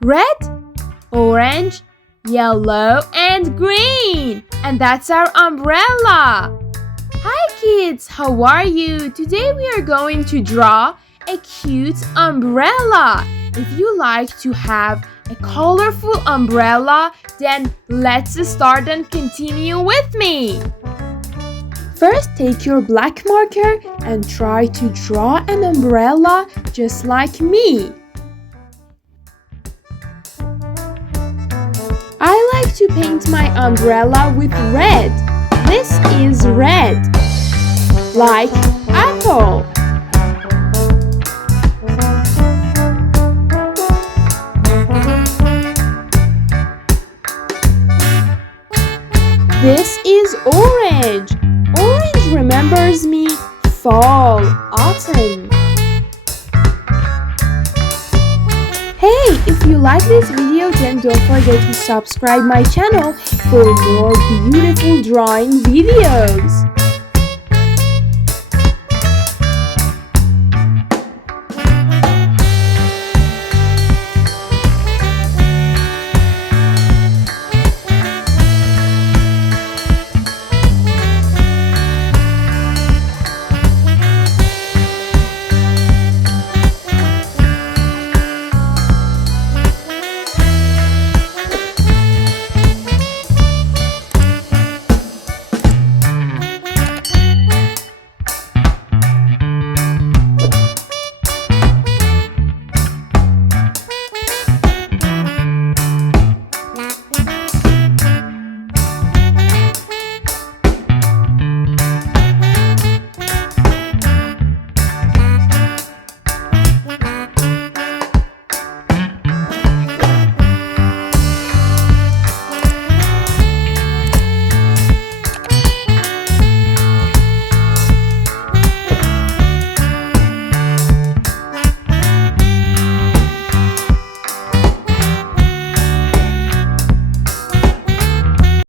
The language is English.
red, orange, yellow, and green. And that's our umbrella. Hi kids, how are you? Today we are going to draw a cute umbrella. If you like to have a colorful umbrella, then let's start and continue with me. First, take your black marker and try to draw an umbrella just like me. I like to paint my umbrella with red. This is red, like apple. This is orange. Orange remembers me fall, autumn. Hey, if you like this video, then don't forget to subscribe my channel for more beautiful drawing videos.